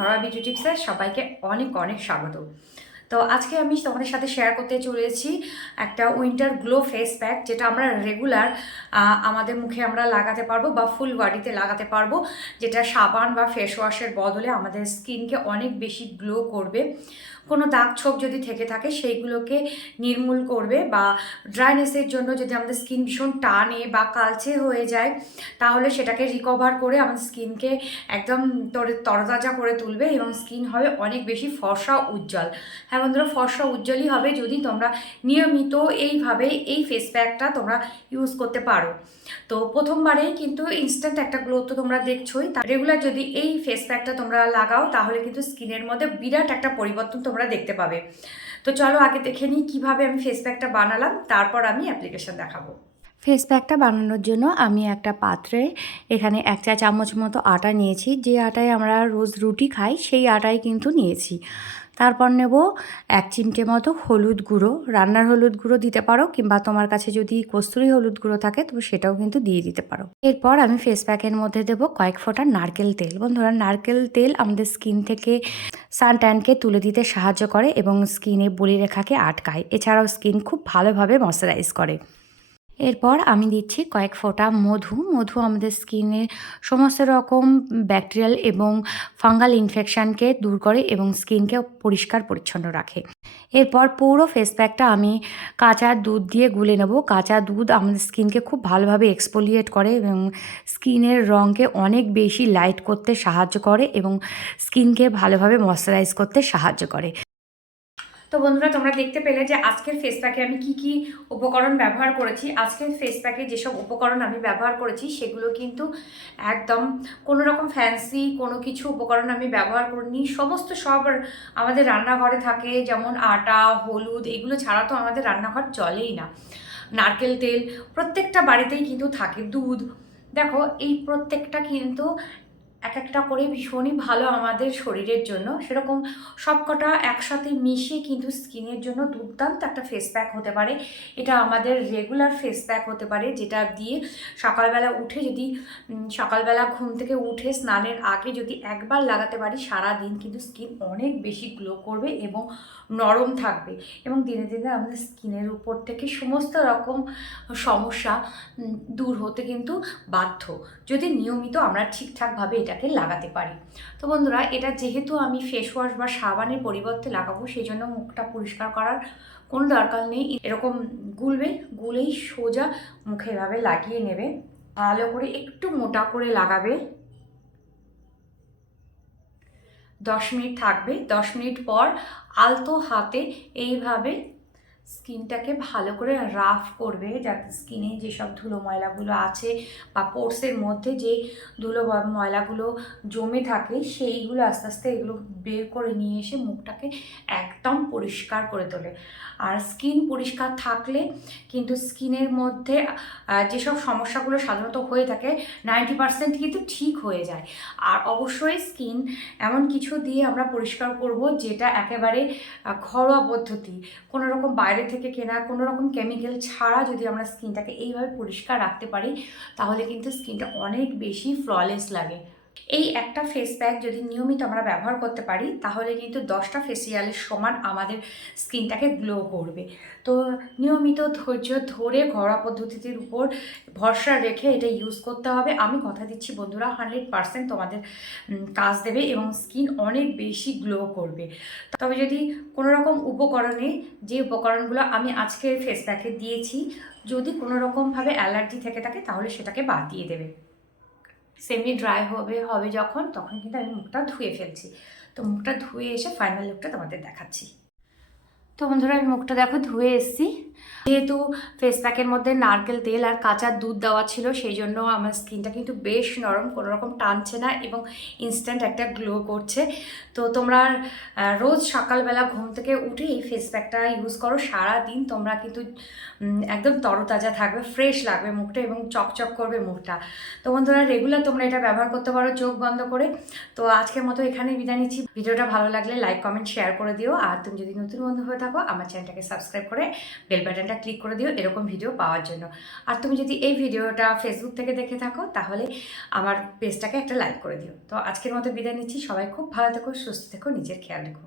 ঘরোয়া বিউটি টিপসে সবাইকে অনেক অনেক স্বাগত। তো আজকে আমি তোমাদের সাথে শেয়ার করতে চলেছি একটা উইন্টার গ্লো ফেস প্যাক, যেটা আমরা রেগুলার আমাদের মুখে আমরা লাগাতে পারবো বা ফুল বডিতে লাগাতে পারবো, যেটা সাবান বা ফেস ওয়াশের বদলে আমাদের স্কিনকে অনেক বেশি গ্লো করবে। কোনো দাগ ছোপ যদি থেকে থাকে সেইগুলোকে নির্মূল করবে, বা ড্রাইনেসের জন্য যদি আমাদের স্কিন ভীষণ টানে বা কালচে হয়ে যায় তাহলে সেটাকে রিকভার করে আমাদের স্কিনকে একদম তরতাজা করে তুলবে এবং স্কিন হবে অনেক বেশি ফর্সা উজ্জ্বল। হ্যাঁ বন্ধুরা, ফর্সা উজ্জ্বলই হবে যদি তোমরা নিয়মিত এইভাবে এই ফেস প্যাকটা তোমরা ইউজ করতে পারো। তো প্রথমবারেই কিন্তু ইনস্ট্যান্ট একটা গ্লো তো তোমরা দেখছোই, তা রেগুলার যদি এই ফেস প্যাকটা তোমরা লাগাও তাহলে কিন্তু স্কিনের মধ্যে বিরাট একটা পরিবর্তন তোমরা দেখতে পাবে। তো চলো আগে দেখে নিই কীভাবে আমি ফেস প্যাকটা বানালাম, তারপর আমি অ্যাপ্লিকেশন দেখাবো। ফেস প্যাকটা বানানোর জন্য আমি একটা পাত্রে এখানে 1 চা চামচ মতো আটা নিয়েছি। যে আটায় আমরা রোজ রুটি খাই সেই আটাই কিন্তু নিয়েছি। তারপর নেব 1 চিমটে মতো হলুদ গুঁড়ো, রান্নার হলুদ গুঁড়ো দিতে পারো, কিংবা তোমার কাছে যদি কস্তুরি হলুদ গুঁড়ো থাকে তো সেটাও কিন্তু দিয়ে দিতে পারো। এরপর আমি ফেস প্যাকের মধ্যে দেবো কয়েক ফোঁটা নারকেল তেল। বন্ধুরা, নারকেল তেল আমাদের স্কিন থেকে সান ট্যানকে তুলে দিতে সাহায্য করে এবং স্কিনে বলিরেখাকে আটকায়। এছাড়াও স্কিন খুব ভালোভাবে ময়শ্চারাইজ করে। এরপর আমি দিচ্ছি কয়েক ফোঁটা মধু। মধু আমাদের স্কিনের সমস্ত রকম ব্যাকটেরিয়াল এবং ফাঙ্গাল ইনফেকশানকে দূর করে এবং স্কিনকে পরিষ্কার পরিচ্ছন্ন রাখে। এরপর পুরো ফেস প্যাকটা আমি কাঁচা দুধ দিয়ে গুলে নেব। কাঁচা দুধ আমাদের স্কিনকে খুব ভালোভাবে এক্সফোলিয়েট করে এবং স্কিনের রঙকে অনেক বেশি লাইট করতে সাহায্য করে এবং স্কিনকে ভালোভাবে ময়শ্চারাইজ করতে সাহায্য করে। তো বন্ধুরা, তোমরা দেখতে পেলে যে আজকের ফেস প্যাকে আমি কি কি উপকরণ ব্যবহার করেছি। আজকের ফেস প্যাকে যেসব উপকরণ আমি ব্যবহার করেছি সেগুলো কিন্তু একদম কোনো রকম ফ্যান্সি কোনো কিছু উপকরণ আমি ব্যবহার করিনি। সব আমাদের রান্নাঘরে থাকে, যেমন আটা, হলুদ, এগুলো ছাড়া তো আমাদের রান্নাঘর চলেই না। নারকেল তেল প্রত্যেকটা বাড়িতেই কিন্তু থাকে, দুধ, দেখো এই প্রত্যেকটা কিন্তু এক একটা করে ভীষণই ভালো আমাদের শরীরের জন্য। সেরকম সবকটা একসাথে মিশিয়ে কিন্তু স্কিনের জন্য দুর্দান্ত একটা ফেস প্যাক হতে পারে। এটা আমাদের রেগুলার ফেস প্যাক হতে পারে, যেটা দিয়ে সকালবেলা উঠে যদি সকালবেলা ঘুম থেকে উঠে স্নানের আগে যদি একবার লাগাতে পারি, সারা দিন কিন্তু স্কিন অনেক বেশি গ্লো করবে এবং নরম থাকবে এবং দিনে দিনে আমাদের স্কিনের উপর থেকে সমস্ত রকম সমস্যা দূর হতে কিন্তু বাধ্য, যদি নিয়মিত আমরা ঠিকঠাকভাবে এটাকে লাগাতে পারি। তো বন্ধুরা, এটা যেহেতু আমি ফেস ওয়াশ বা সাবানের পরিবর্তে লাগাবো, সেই জন্য মুখটা পরিষ্কার করার কোনো দরকার নেই। এরকম গুলেই সোজা মুখে এভাবে লাগিয়ে নেবে, ভালো করে একটু মোটা করে লাগাবে। 10 মিনিট থাকবে। 10 মিনিট পর আলতো হাতে এইভাবে স্কিনটাকে ভালো করে রাফ করবে, যাতে স্কিনে যেসব ধুলো ময়লাগুলো আছে বা পোর্সের মধ্যে যে ধুলো ময়লাগুলো জমে থাকে সেইগুলো আস্তে আস্তে এগুলো বের করে নিয়ে এসে মুখটাকে একদম পরিষ্কার করে তোলে। আর স্কিন পরিষ্কার থাকলে কিন্তু স্কিনের মধ্যে যেসব সমস্যাগুলো সাধারণত হয়ে থাকে 90% কিন্তু ঠিক হয়ে যায়। আর অবশ্যই স্কিন এমন কিছু দিয়ে আমরা পরিষ্কার করব যেটা একেবারে ঘরোয়া পদ্ধতি, কোনো রকম বাইরে থেকে কেনা কোনো রকম কেমিক্যাল ছাড়া যদি আমরা স্কিনটাকে এইভাবে পরিষ্কার রাখতে পারি তাহলে কিন্তু স্কিনটা অনেক বেশি ফ্ললেস লাগে। এই একটা ফেস প্যাক যদি নিয়মিত আমরা ব্যবহার করতে পারি তাহলে কিন্তু 10টা ফেসিয়ালের সমান আমাদের স্কিনটাকে গ্লো করবে। তো নিয়মিত ধৈর্য ধরে ঘরোয়া পদ্ধতির উপর ভরসা রেখে এটা ইউজ করতে হবে। আমি কথা দিচ্ছি বন্ধুরা, 100% তোমাদের কাজ দেবে এবং স্কিন অনেক বেশি গ্লো করবে। তবে যদি কোনো রকম উপকরণে, যে উপকরণগুলো আমি আজকে ফেস প্যাকে দিয়েছি, যদি কোনো রকমভাবে অ্যালার্জি থেকে থাকে তাহলে সেটাকে বাদ দিয়ে দেবে। সেমি ড্রাই হবে যখন, তখন কিন্তু আমি মুখটা ধুয়ে ফেলছি। তো মুখটা ধুয়ে এসে ফাইনাল লুকটা তোমাদের দেখাচ্ছি। তো বন্ধুরা, আমি মুখটা দেখো ধুয়ে এসেছি। যেহেতু ফেস প্যাকের মধ্যে নারকেল তেল আর কাঁচা দুধ দেওয়া ছিল সেই জন্য আমার স্কিনটা কিন্তু বেশ নরম, কোনো রকম টানছে না এবং ইনস্ট্যান্ট একটা গ্লো করছে। তো তোমরা রোজ সকালবেলা ঘুম থেকে উঠে এই ফেস প্যাকটা ইউজ করো, সারা দিন তোমরা কিন্তু একদম তরতাজা থাকবে, ফ্রেশ লাগবে মুখটা এবং চকচক করবে মুখটা। তো বন্ধুরা, রেগুলার তোমরা এটা ব্যবহার করতে পারো চোখ বন্ধ করে। তো আজকের মতো এখানেই বিদায় নিচ্ছি। ভিডিওটা ভালো লাগলে লাইক, কমেন্ট, শেয়ার করে দিও। আর তুমি যদি নতুন বন্ধু হয়ে থাকো আমার চ্যানেলটাকে সাবস্ক্রাইব করে বেল বাটনটা ক্লিক করে দিও এরকম ভিডিও পাওয়ার জন্য। আর তুমি যদি এই ভিডিওটা ফেসবুক থেকে দেখে থাকো তাহলে আমার পেজটাকে একটা লাইক করে দিও। তো আজকের মতো বিদায় নিচ্ছি। সবাই খুব ভালো থেকো, সুস্থ থেকো, নিজের খেয়াল রেখো।